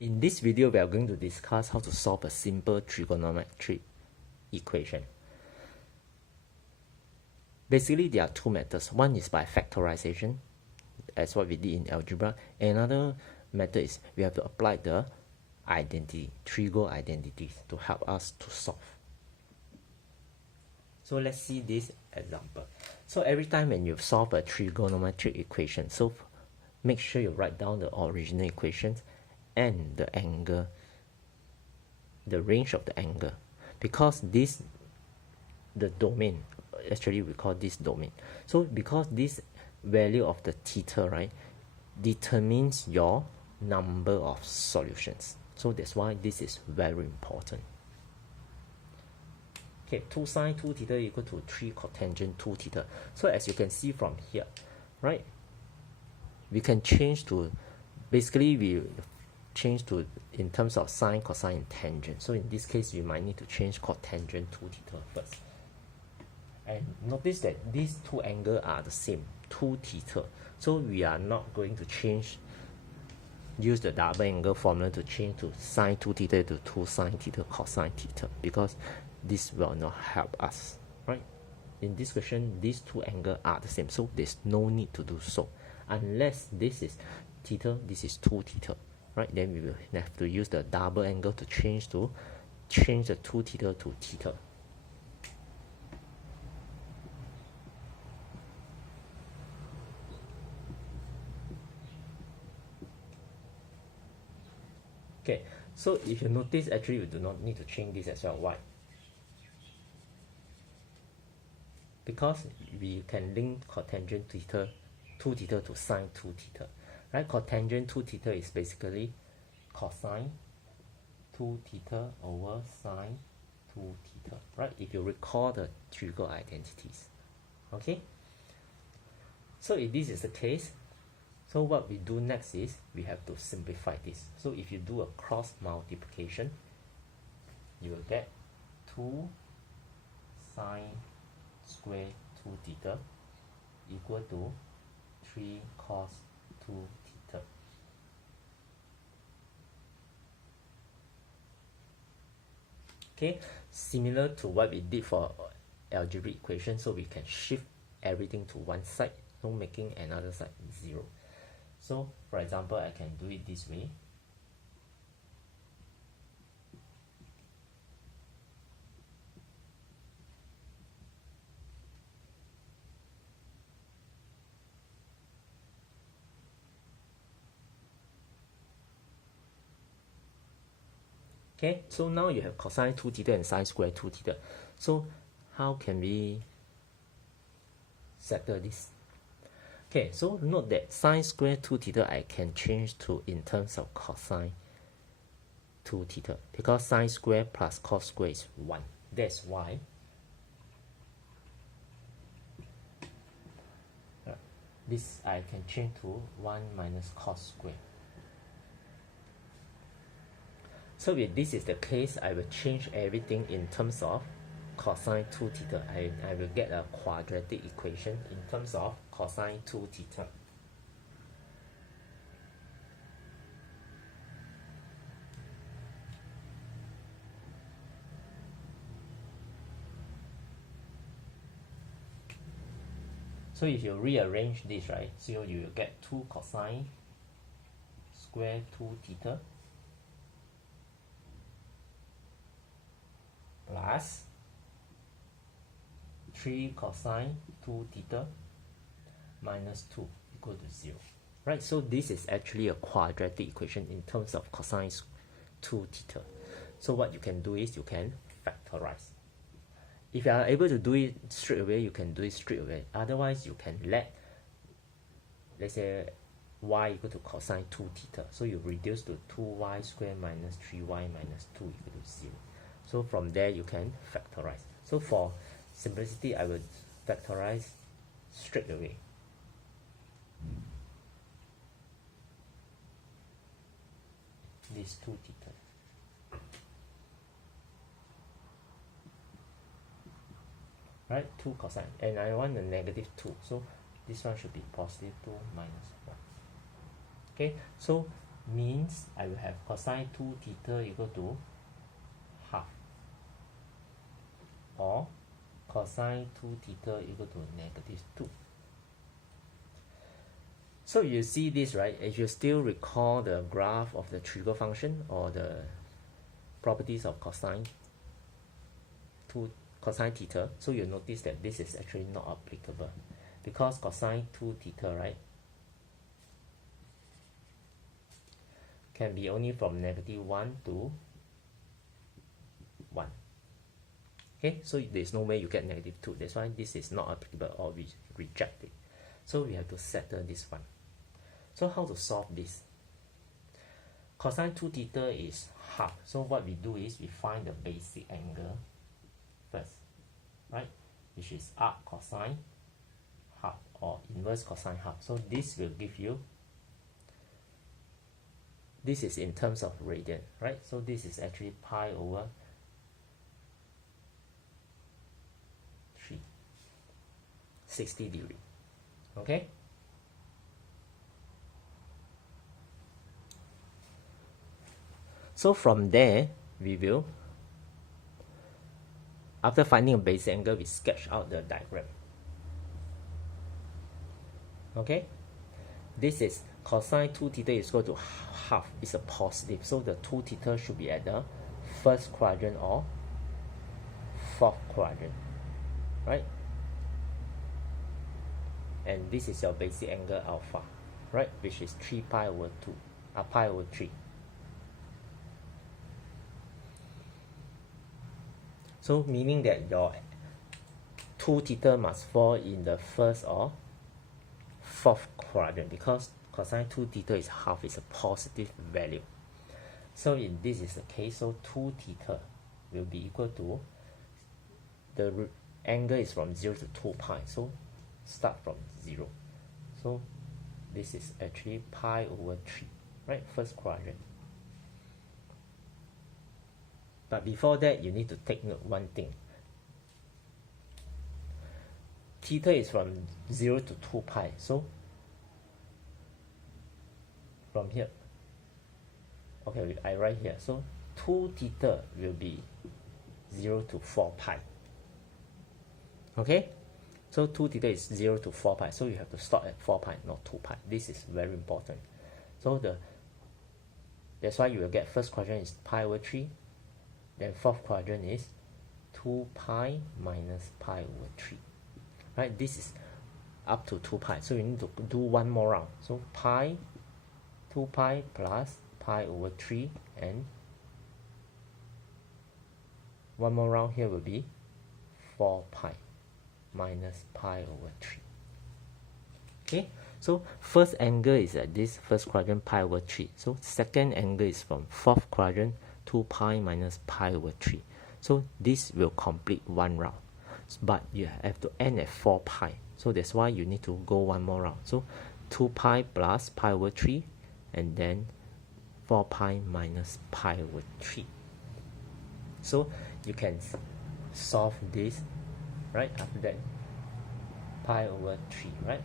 In this video, we are going to discuss how to solve a simple trigonometric equation. Basically, there are two methods. One is by factorization, as what we did in algebra. Another method is we have to apply the trigo identities to help us to solve. So let's see this example. So every time when you solve a trigonometric equation, so make sure you write down the original equations and the angle, the range of the angle, because this, the domain, actually we call this domain. So because this value of the theta, right, determines your number of solutions. So that's why this is very important. Okay, 2 sine 2 theta equal to 3 cotangent 2 theta. So as you can see from here, right, we can change to, basically we change to in terms of sine, cosine, and tangent. So in this case, we might need to change cotangent 2 theta first. And notice that these two angles are the same, 2 theta. So we are not going to use the double angle formula to change to sine 2 theta to 2 sine theta cosine theta, because this will not help us, right? In this question, these two angles are the same, so there's no need to do so. Unless this is theta, this is 2 theta, right? Then we will have to use the double angle to change the 2 theta to theta. Okay, so if you notice, actually we do not need to change this as well. Why? Because we can link cotangent theta 2 theta to sine 2 theta, right? Cotangent 2 theta is basically cosine 2 theta over sine 2 theta, right? If you recall the trigo identities, okay? So if this is the case, so what we do next is we have to simplify this. So if you do a cross multiplication, you will get 2 sine square 2 theta equal to 3 cos 2 theta. Okay, similar to what we did for algebraic equation, so we can shift everything to one side, so making another side 0. So for example, I can do it this way. Okay, so now you have cosine 2 theta and sine square 2 theta. So how can we settle this? Okay, so note that sine square 2 theta I can change to in terms of cosine 2 theta, because sine square plus cos square is 1. That's why this I can change to 1 minus cos square. So if this is the case, I will change everything in terms of cosine 2 theta. I will get a quadratic equation in terms of cosine 2 theta. So if you rearrange this, right, so you will get 2 cosine square 2 theta plus 3 cosine 2 theta minus 2 equal to 0. Right, so this is actually a quadratic equation in terms of cosine 2 theta. So what you can do is you can factorize. If you are able to do it straight away, you can do it straight away. Otherwise, you can let's say y equal to cosine 2 theta. So you reduce to 2y squared minus 3y minus 2 equal to 0. So from there, you can factorize. So for simplicity, I will factorize straight away. This 2 theta. Right, 2 cosine. And I want a negative 2. So this one should be positive 2 minus 1. Okay, so means I will have cosine 2 theta equal to half, or cosine 2 theta equal to negative 2. So you see this, right? If you still recall the graph of the trigo function or the properties of cosine theta, so you notice that this is actually not applicable, because cosine 2 theta, right, can be only from negative 1 to 1. Okay, so there's no way you get negative 2. That's why this is not applicable, or we reject it. So we have to settle this one. So how to solve this? Cosine 2 theta is half. So what we do is we find the basic angle first, right? Which is arc cosine half, or inverse cosine half. So this will give you, this is in terms of radian, right? So this is actually pi over 3, 60 degree. Okay? So from there, we will, after finding a basic angle, we sketch out the diagram. Okay? This is cosine 2 theta is equal to half. It's a positive. So the 2 theta should be at the first quadrant or fourth quadrant. Right? And this is your basic angle alpha. Right? Which is 3 pi over 2. Pi over 3. So meaning that your 2 theta must fall in the first or fourth quadrant, because cosine 2 theta is half, is a positive value. So if this is the case, so 2 theta will be equal to, the angle is from 0 to 2 pi, so start from 0. So this is actually pi over 3, right? First quadrant. But before that, you need to take note one thing. Theta is from 0 to 2 pi. So from here, okay, I write here. So 2 theta will be 0 to 4 pi. Okay? So 2 theta is 0 to 4 pi. So you have to stop at 4 pi, not 2 pi. This is very important. So that's why you will get first quadrant is pi over 3. Then fourth quadrant is 2 pi minus pi over 3. Right? This is up to 2 pi. So you need to do one more round. So 2 pi plus pi over 3, and one more round here will be 4 pi minus pi over 3. Okay? So first angle is at this first quadrant, pi over 3. So second angle is from fourth quadrant, 2 pi minus pi over 3. So this will complete one round. But you have to end at 4 pi. So that's why you need to go one more round. So 2 pi plus pi over 3, and then 4 pi minus pi over 3. So you can solve this, right? After that, pi over 3, right?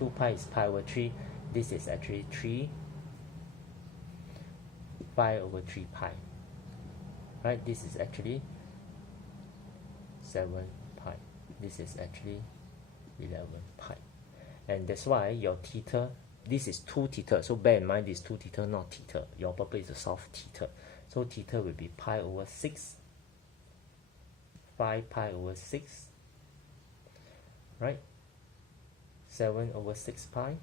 2 pi is pi over 3. This is actually 3 pi over 3 pi. Right, this is actually 7 pi. This is actually 11 pi. And that's why your theta, this is 2 theta. So bear in mind this 2 theta, not theta. Your purpose is to solve theta. So theta will be pi over 6. 5 pi over 6. Right? 7 over 6 pi.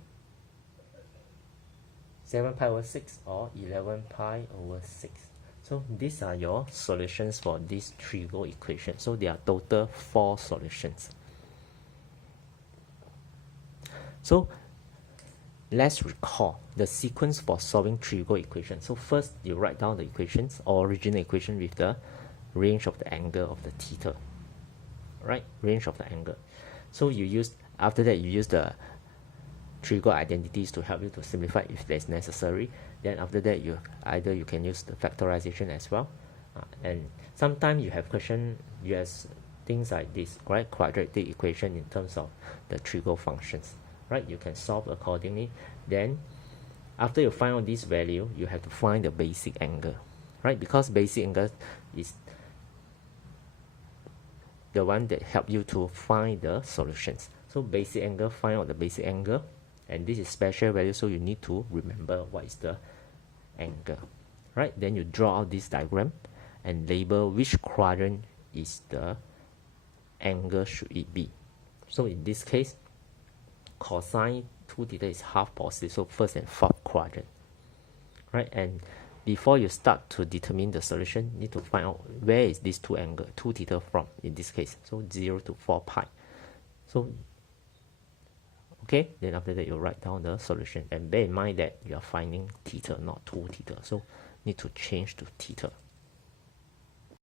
7 pi over 6, or 11 pi over 6. So these are your solutions for this trigo equation. So there are total 4 solutions. So let's recall the sequence for solving trigo equation. So first you write down the equations, or original equation with the range of the angle of the theta. Right? Range of the angle. So you use, after that you use the trigo identities to help you to simplify if that's necessary. Then after that, you can use the factorization as well. And sometimes you have question, you have things like this, right? Quadratic equation in terms of the trigo functions, right? You can solve accordingly. Then After you find out this value, you have to find the basic angle, right? Because basic angle is the one that help you to find the solutions. So basic angle, find out the basic angle, and this is special value, so you need to remember what is the angle, right? Then you draw out this diagram and label which quadrant is the angle should it be. So in this case, cosine 2 theta is half positive, so first and fourth quadrant, right? And before you start to determine the solution, you need to find out where is this 2 theta from in this case. So 0 to 4 pi. So okay, then after that you write down the solution, and bear in mind that you are finding theta, not 2 theta, so need to change to theta.